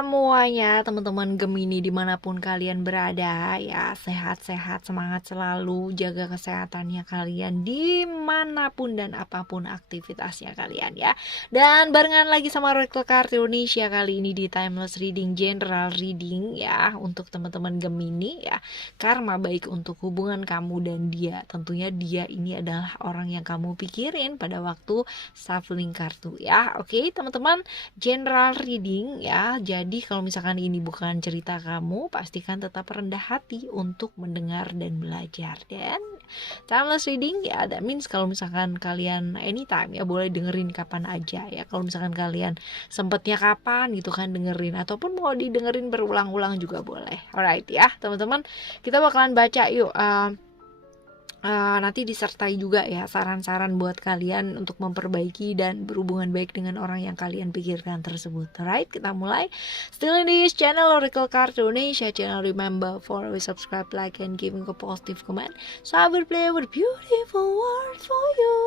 semuanya, teman-teman Gemini dimanapun kalian berada ya, sehat-sehat, semangat selalu, jaga kesehatannya kalian dimanapun dan apapun aktivitasnya kalian ya. Dan barengan lagi sama Oracle Card Indonesia kali ini di Timeless Reading, General Reading ya, untuk teman-teman Gemini ya. Karma baik untuk hubungan kamu dan dia, tentunya dia ini adalah orang yang kamu pikirin pada waktu shuffling kartu ya. Oke teman-teman, general reading ya. Jadi kalau misalkan ini bukan cerita kamu, pastikan tetap rendah hati untuk mendengar dan belajar. Dan timeless reading ya, that means kalau misalkan kalian anytime ya, boleh dengerin kapan aja ya. Kalau misalkan kalian sempetnya kapan gitu kan dengerin, ataupun mau didengerin berulang-ulang juga boleh. Alright ya teman-teman, kita bakalan baca yuk. Nanti disertai juga ya saran-saran buat kalian untuk memperbaiki dan berhubungan baik dengan orang yang kalian pikirkan tersebut. Alright, kita mulai. Still in this channel Oracle Card Indonesia channel. Remember, follow, subscribe, like, and giving a positive comment. So I will play with beautiful words for you.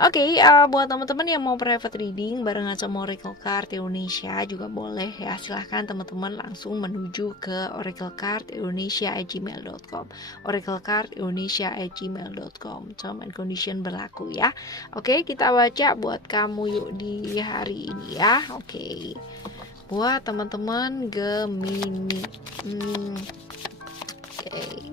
Oke, buat teman-teman yang mau private reading barengan sama Oracle Card Indonesia juga boleh ya. Silahkan teman-teman langsung menuju ke oraclecardindonesia@gmail.com. oraclecardindonesia@gmail.com. Term and condition berlaku ya. Oke, kita baca buat kamu yuk di hari ini ya. Oke. Buat teman-teman Gemini. Oke.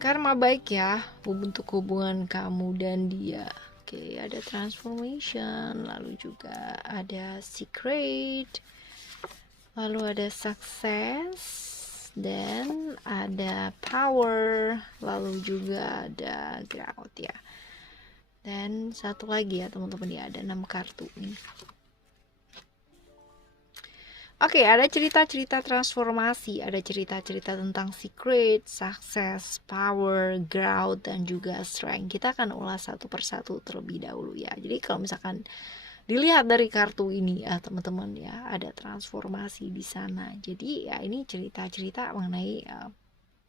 Karma baik ya untuk hubungan kamu dan dia. Oke, ada transformation, lalu juga ada secret, lalu ada success, dan ada power, lalu juga ada growth ya. Dan satu lagi ya teman-teman ya, ada 6 kartu nih. Oke, ada cerita-cerita transformasi, ada cerita-cerita tentang secret, success, power, growth, dan juga strength. Kita akan ulas satu persatu terlebih dahulu ya. Jadi kalau misalkan dilihat dari kartu ini ya teman-teman ya, ada transformasi di sana. Jadi ya ini cerita-cerita mengenai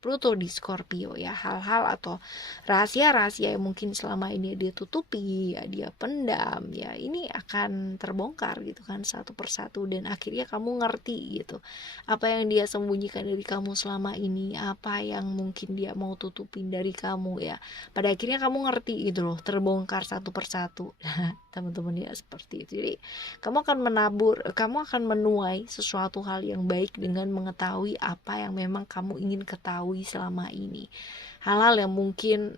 Pluto di Scorpio ya, hal-hal atau rahasia-rahasia yang mungkin selama ini dia tutupi ya, dia pendam ya, ini akan terbongkar gitu kan satu persatu, dan akhirnya kamu ngerti gitu apa yang dia sembunyikan dari kamu selama ini, apa yang mungkin dia mau tutupin dari kamu ya, pada akhirnya kamu ngerti gitu loh, terbongkar satu persatu. Teman-teman ya, seperti itu. Jadi kamu akan menuai sesuatu hal yang baik dengan mengetahui apa yang memang kamu ingin ketahui selama ini. Hal-hal yang mungkin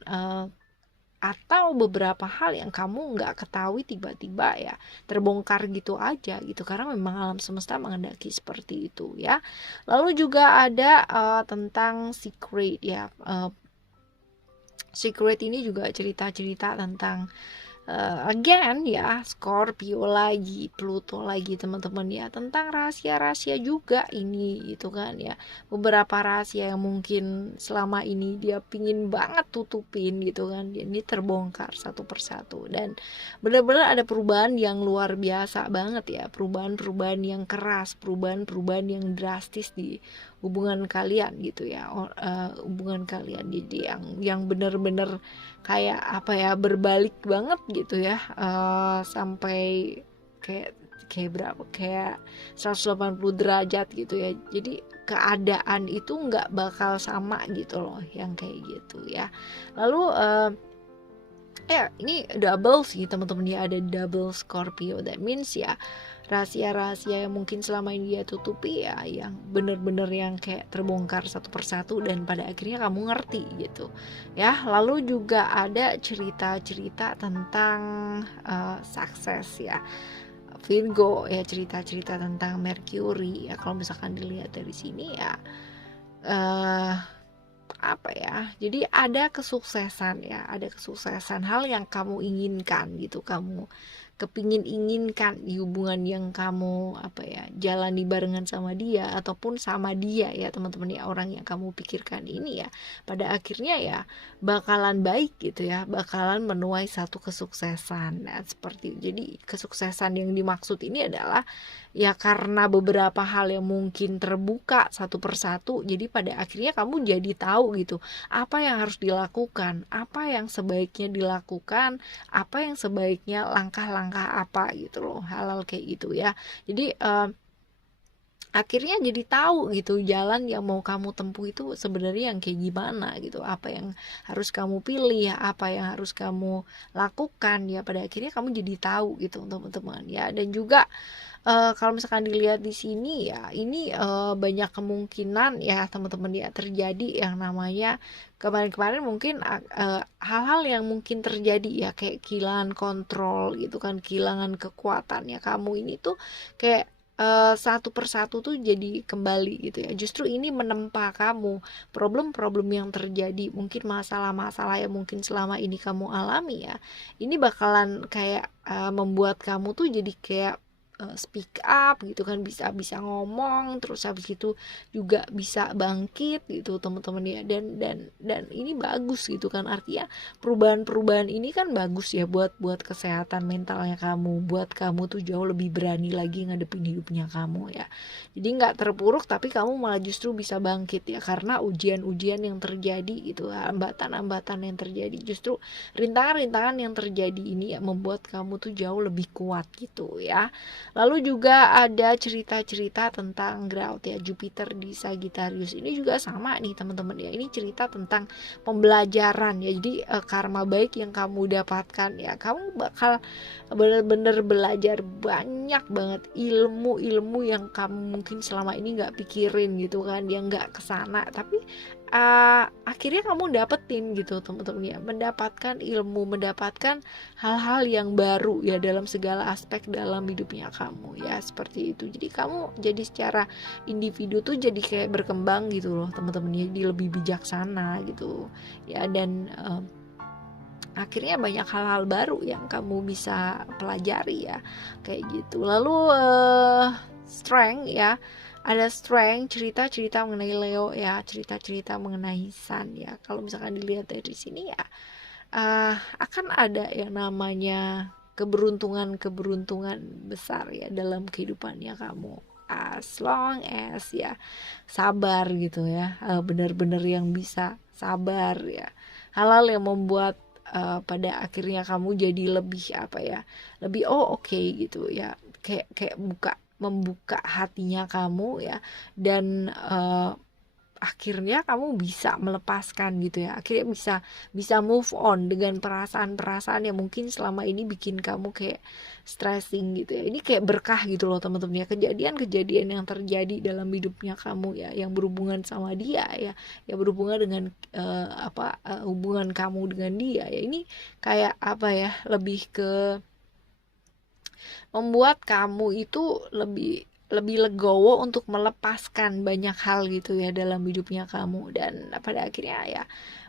atau beberapa hal yang kamu nggak ketahui tiba-tiba ya terbongkar gitu aja gitu, karena memang alam semesta menghendaki seperti itu ya. Lalu juga ada tentang secret ya. Secret ini juga cerita-cerita tentang again ya, Scorpio lagi, Pluto lagi teman-teman ya, tentang rahasia-rahasia juga ini gitu kan ya, beberapa rahasia yang mungkin selama ini dia pingin banget tutupin gitu kan, ini terbongkar satu persatu, dan benar-benar ada perubahan yang luar biasa banget ya, perubahan-perubahan yang keras, perubahan-perubahan yang drastis di hubungan kalian gitu ya, hubungan kalian, jadi yang benar-benar kayak apa ya, berbalik banget gitu ya, sampai kayak berapa, kayak 180 derajat gitu ya. Jadi keadaan itu nggak bakal sama gitu loh, yang kayak gitu ya. Lalu ya ini double sih teman-teman ya, ada double Scorpio, that means ya rahasia-rahasia yang mungkin selama ini dia tutupi ya, yang bener-bener yang kayak terbongkar satu persatu dan pada akhirnya kamu ngerti gitu ya. Lalu juga ada cerita-cerita tentang sukses ya, Virgo ya, cerita-cerita tentang Mercury ya. Kalau misalkan dilihat dari sini ya apa ya, jadi ada kesuksesan ya, ada kesuksesan hal yang kamu inginkan gitu, kamu kepingin inginkan di hubungan yang kamu jalani barengan sama dia ataupun sama dia ya teman-teman ya, orang yang kamu pikirkan ini ya pada akhirnya ya bakalan baik gitu ya, bakalan menuai satu kesuksesan. Nah, jadi kesuksesan yang dimaksud ini adalah ya karena beberapa hal yang mungkin terbuka satu persatu, jadi pada akhirnya kamu jadi tahu gitu apa yang harus dilakukan, apa yang sebaiknya dilakukan, apa yang sebaiknya langkah-langkah apa gitu loh, hal-hal kayak gitu ya. Jadi akhirnya jadi tahu gitu jalan yang mau kamu tempuh itu sebenarnya yang kayak gimana gitu, apa yang harus kamu pilih, apa yang harus kamu lakukan ya, pada akhirnya kamu jadi tahu gitu teman-teman ya. Dan juga kalau misalkan dilihat di sini ya, ini banyak kemungkinan ya teman-teman ya terjadi yang namanya kemarin-kemarin mungkin hal-hal yang mungkin terjadi ya, kayak kehilangan kontrol gitu kan, kehilangan kekuatan ya, kamu ini tuh kayak satu persatu tuh jadi kembali gitu ya. Justru ini menempa kamu, problem-problem yang terjadi, mungkin masalah-masalah yang mungkin selama ini kamu alami ya, ini bakalan kayak membuat kamu tuh jadi kayak speak up gitu kan, bisa ngomong, terus habis itu juga bisa bangkit gitu teman-teman ya. Dan ini bagus gitu kan, artinya perubahan ini kan bagus ya buat kesehatan mentalnya kamu, buat kamu tuh jauh lebih berani lagi ngadepin hidupnya kamu ya. Jadi nggak terpuruk tapi kamu malah justru bisa bangkit ya, karena ujian-ujian yang terjadi gitu, hambatan-hambatan yang terjadi, justru rintangan-rintangan yang terjadi ini ya membuat kamu tuh jauh lebih kuat gitu ya. Lalu juga ada cerita-cerita tentang Grout ya, Jupiter di Sagittarius. Ini juga sama nih teman-teman ya. Ini cerita tentang pembelajaran ya. Jadi karma baik yang kamu dapatkan ya. Kamu bakal benar-benar belajar banyak banget ilmu-ilmu yang kamu mungkin selama ini nggak pikirin gitu kan, yang nggak kesana. Tapi akhirnya kamu dapetin gitu teman-teman ya, mendapatkan ilmu, mendapatkan hal-hal yang baru ya dalam segala aspek dalam hidupnya kamu ya, seperti itu. Jadi kamu jadi secara individu tuh jadi kayak berkembang gitu loh teman-teman ya, jadi lebih bijaksana gitu ya. Dan akhirnya banyak hal-hal baru yang kamu bisa pelajari ya, kayak gitu. Lalu strength ya, ada strength, cerita-cerita mengenai Leo ya, cerita-cerita mengenai Sun ya. Kalau misalkan dilihat dari sini ya, akan ada yang namanya keberuntungan besar ya dalam kehidupannya kamu, as long as ya sabar gitu ya, benar-benar yang bisa sabar ya, hal-hal yang membuat pada akhirnya kamu jadi lebih lebih oke gitu ya, kayak membuka hatinya kamu ya. Dan akhirnya kamu bisa melepaskan gitu ya, akhirnya bisa move on dengan perasaan-perasaan yang mungkin selama ini bikin kamu kayak stressing gitu ya. Ini kayak berkah gitu loh teman-teman ya, kejadian-kejadian yang terjadi dalam hidupnya kamu ya, yang berhubungan sama dia ya, yang berhubungan dengan hubungan kamu dengan dia ya. Ini kayak lebih ke membuat kamu itu lebih legowo untuk melepaskan banyak hal gitu ya dalam hidupnya kamu. Dan pada akhirnya ya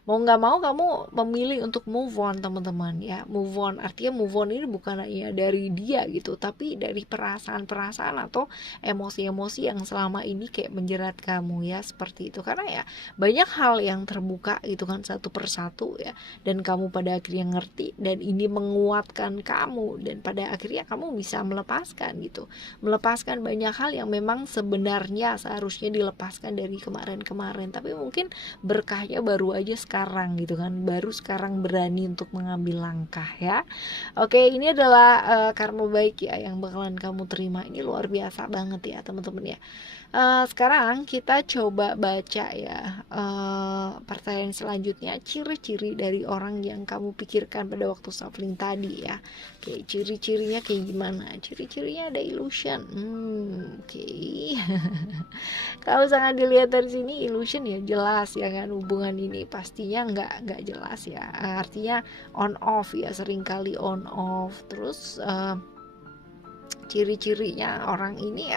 mau nggak mau kamu memilih untuk move on teman-teman ya. Move on, artinya move on ini bukan hanya dari dia gitu, tapi dari perasaan-perasaan atau emosi-emosi yang selama ini kayak menjerat kamu ya, seperti itu. Karena ya banyak hal yang terbuka gitu kan satu persatu ya, dan kamu pada akhirnya ngerti, dan ini menguatkan kamu, dan pada akhirnya kamu bisa melepaskan gitu, melepaskan banyak hal yang memang sebenarnya seharusnya dilepaskan dari kemarin-kemarin, tapi mungkin berkahnya baru aja sekarang gitu kan, baru sekarang berani untuk mengambil langkah ya. Oke, ini adalah karma baik ya yang bakalan kamu terima. Ini luar biasa banget ya teman-teman ya. Sekarang kita coba baca ya pertanyaan selanjutnya, ciri-ciri dari orang yang kamu pikirkan pada waktu shuffling tadi ya. Oke, ciri-cirinya kayak gimana? Ciri-cirinya ada illusion. Oke. Kalau sangat dilihat dari sini illusion ya jelas ya kan, hubungan ini pastinya nggak jelas ya. Artinya on off ya, seringkali on off. Terus ciri-cirinya orang ini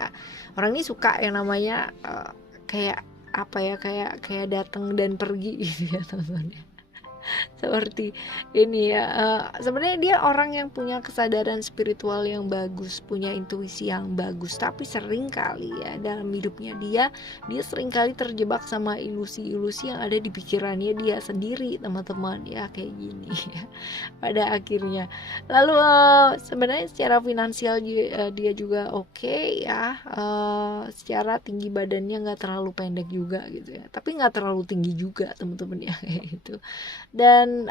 suka yang namanya kayak kayak datang dan pergi gitu ya teman-teman. seperti ini ya. Sebenarnya dia orang yang punya kesadaran spiritual yang bagus, punya intuisi yang bagus, tapi sering kali ya dalam hidupnya dia sering kali terjebak sama ilusi-ilusi yang ada di pikirannya dia sendiri, teman-teman ya, kayak gini ya pada akhirnya. Lalu sebenarnya secara finansial dia juga oke ya, secara tinggi badannya nggak terlalu pendek juga gitu ya, tapi nggak terlalu tinggi juga teman-teman ya, kayak gitu. Dan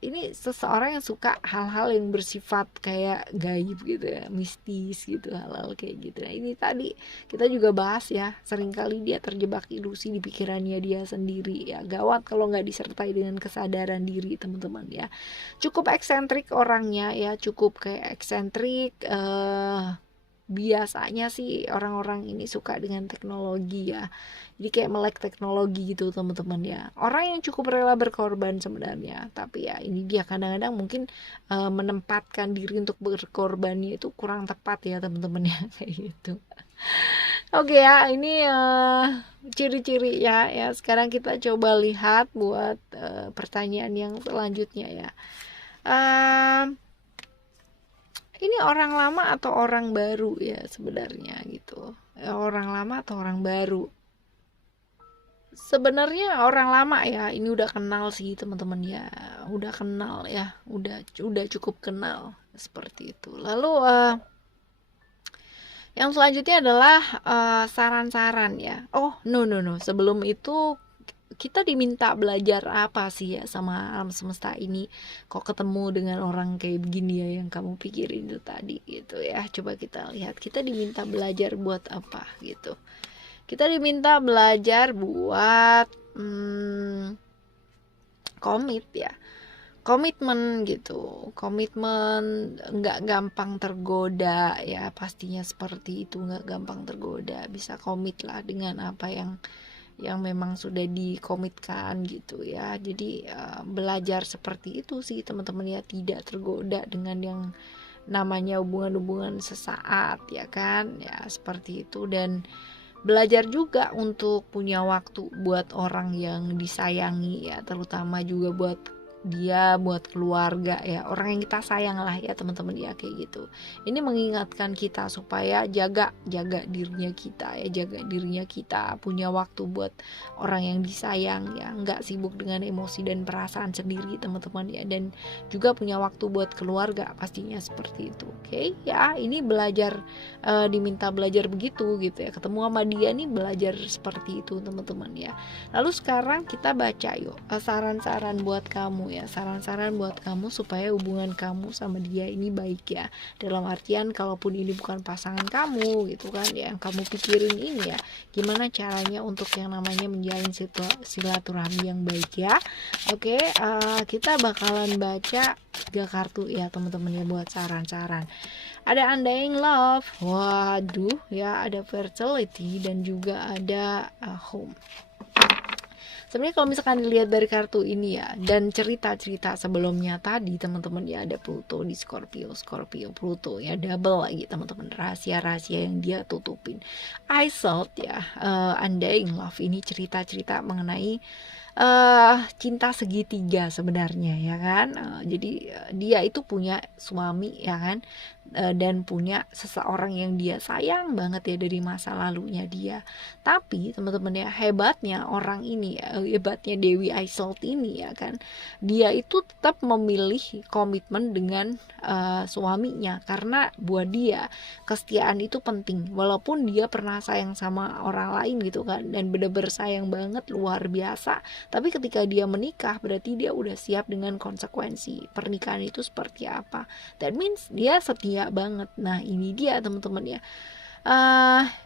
ini seseorang yang suka hal-hal yang bersifat kayak gaib gitu ya, mistis gitu, hal-hal kayak gitu. Nah ini tadi kita juga bahas ya, seringkali dia terjebak ilusi di pikirannya dia sendiri ya. Gawat kalau nggak disertai dengan kesadaran diri, teman-teman ya. Cukup eksentrik orangnya ya, cukup kayak eksentrik. Biasanya sih orang-orang ini suka dengan teknologi ya, jadi kayak melek teknologi gitu teman-teman ya. Orang yang cukup rela berkorban sebenarnya, tapi ya ini dia kadang-kadang mungkin menempatkan diri untuk berkorbannya itu kurang tepat ya teman-teman ya, kayak gitu. Oke ya, ini ciri-ciri ya. Sekarang kita coba lihat buat pertanyaan yang selanjutnya ya. Ini orang lama atau orang baru ya sebenarnya gitu. Orang lama atau orang baru? Sebenarnya orang lama ya. Ini udah kenal sih teman-teman ya. Udah kenal ya. Udah cukup kenal seperti itu. Lalu yang selanjutnya adalah saran-saran ya. Oh, no. Sebelum itu kita diminta belajar apa sih ya sama alam semesta ini, kok ketemu dengan orang kayak begini ya yang kamu pikirin itu tadi gitu ya. Coba kita lihat, kita diminta belajar buat apa gitu. Kita diminta belajar buat komit ya, komitmen gitu. Komitmen, nggak gampang tergoda ya, pastinya seperti itu, nggak gampang tergoda, bisa komit lah dengan apa yang memang sudah dikomitkan gitu ya. Jadi belajar seperti itu sih teman-teman ya, tidak tergoda dengan yang namanya hubungan-hubungan sesaat ya kan ya, seperti itu. Dan belajar juga untuk punya waktu buat orang yang disayangi ya, terutama juga buat keluarga ya, orang yang kita sayang lah ya teman-teman ya, kayak gitu. Ini mengingatkan kita supaya jaga dirinya kita ya, jaga dirinya kita, punya waktu buat orang yang disayang ya, nggak sibuk dengan emosi dan perasaan sendiri teman-teman ya, dan juga punya waktu buat keluarga pastinya seperti itu. Oke ya, ini belajar, diminta belajar begitu gitu ya, ketemu sama dia nih belajar seperti itu teman-teman ya. Lalu sekarang kita baca yuk saran-saran buat kamu ya, saran-saran buat kamu supaya hubungan kamu sama dia ini baik ya. Dalam artian kalaupun ini bukan pasangan kamu gitu kan ya, yang kamu pikirin ini ya, gimana caranya untuk yang namanya menjalin silaturahmi yang baik ya. Oke, kita bakalan baca 3 kartu ya teman-teman ya buat saran-saran. Ada Undying Love, waduh ya, ada Fertility, dan juga ada Home. Sebenarnya kalau misalkan dilihat dari kartu ini ya, dan cerita-cerita sebelumnya tadi teman-teman ya, ada Pluto di Scorpio, Pluto ya, double lagi teman-teman, rahasia-rahasia yang dia tutupin. I thought ya, Undying Love ini cerita-cerita mengenai cinta segitiga sebenarnya ya kan. Jadi dia itu punya suami ya kan, dan punya seseorang yang dia sayang banget ya dari masa lalunya dia. Tapi teman-teman ya, hebatnya orang ini ya, hebatnya Dewi Aiselt ini ya kan, dia itu tetap memilih komitmen dengan suaminya, karena buat dia kesetiaan itu penting, walaupun dia pernah sayang sama orang lain gitu kan, dan bener-bener sayang banget luar biasa, tapi ketika dia menikah berarti dia udah siap dengan konsekuensi pernikahan itu seperti apa. That means dia setia banget. Nah ini dia teman-teman ya,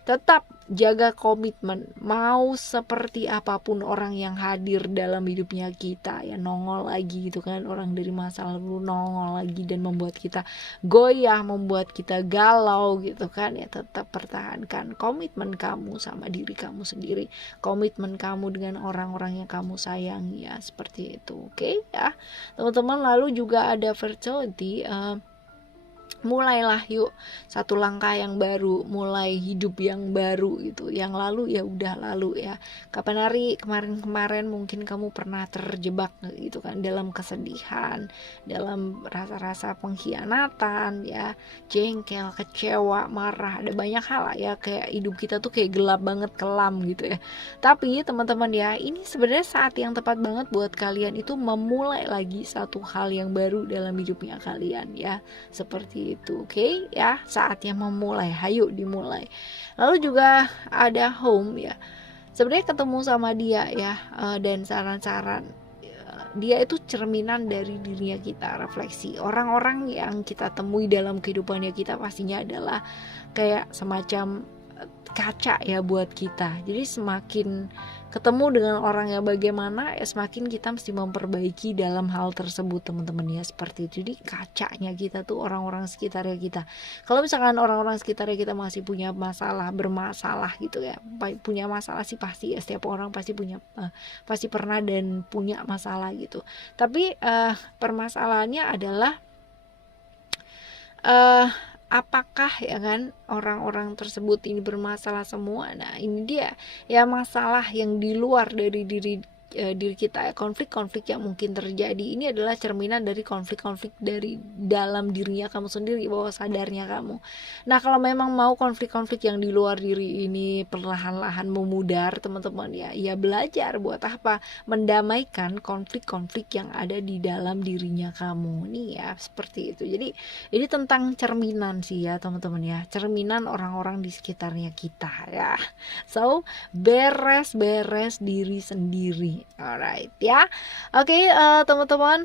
tetap jaga komitmen, mau seperti apapun orang yang hadir dalam hidupnya kita ya, nongol lagi gitu kan, orang dari masa lalu nongol lagi dan membuat kita goyah, membuat kita galau gitu kan ya, tetap pertahankan komitmen kamu sama diri kamu sendiri, komitmen kamu dengan orang-orang yang kamu sayangi ya, seperti itu. Oke ya teman-teman. Lalu juga ada Fertility, mulailah yuk satu langkah yang baru, mulai hidup yang baru gitu. Yang lalu ya udah lalu ya. Kapan hari kemarin-kemarin mungkin kamu pernah terjebak gitu kan dalam kesedihan, dalam rasa-rasa pengkhianatan ya, jengkel, kecewa, marah, ada banyak hal lah ya, kayak hidup kita tuh kayak gelap banget, kelam gitu ya. Tapi teman-teman ya, ini sebenarnya saat yang tepat banget buat kalian itu memulai lagi satu hal yang baru dalam hidupnya kalian ya, seperti itu. Oke ya, saatnya memulai, hayu dimulai. Lalu juga ada home ya, sebenarnya ketemu sama dia ya, dan saran-saran dia itu cerminan dari dirinya kita, refleksi. Orang-orang yang kita temui dalam kehidupannya kita pastinya adalah kayak semacam kaca ya buat kita. Jadi semakin ketemu dengan orang yang bagaimana ya, semakin kita mesti memperbaiki dalam hal tersebut teman-teman ya, seperti itu. Jadi kacanya kita tuh orang-orang sekitarnya kita. Kalau misalkan orang-orang sekitarnya kita masih punya masalah, bermasalah gitu ya, punya masalah sih pasti ya, setiap orang pasti punya, pasti pernah dan punya masalah gitu. Tapi permasalahannya adalah apakah ya kan orang-orang tersebut ini bermasalah semua. Nah ini dia ya, masalah yang di luar dari diri kita ya, konflik-konflik yang mungkin terjadi ini adalah cerminan dari konflik-konflik dari dalam dirinya kamu sendiri, bawah sadarnya kamu. Nah kalau memang mau konflik-konflik yang di luar diri ini perlahan-lahan memudar teman-teman ya belajar buat apa, mendamaikan konflik-konflik yang ada di dalam dirinya kamu nih ya, seperti itu. Jadi ini tentang cerminan sih ya teman-teman ya, cerminan orang-orang di sekitarnya kita ya. So beres-beres diri sendiri. Alright ya. Oke, teman-teman,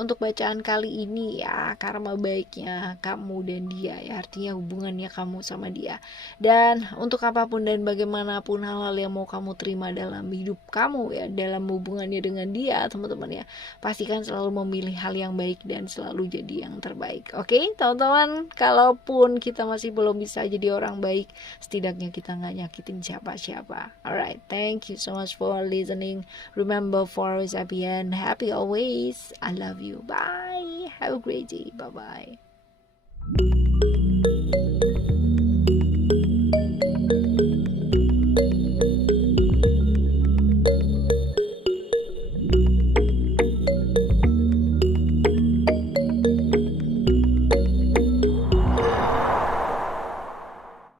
untuk bacaan kali ini ya, karma baiknya kamu dan dia ya, artinya hubungannya kamu sama dia. Dan untuk apapun dan bagaimanapun hal-hal yang mau kamu terima dalam hidup kamu ya, dalam hubungannya dengan dia teman-teman ya, pastikan selalu memilih hal yang baik dan selalu jadi yang terbaik. Oke teman-teman, kalaupun kita masih belum bisa jadi orang baik, setidaknya kita nggak nyakitin siapa-siapa. Alright, thank you so much for listening. Remember, for always happy and happy always. I love you. Bye. Have a great day. Bye bye.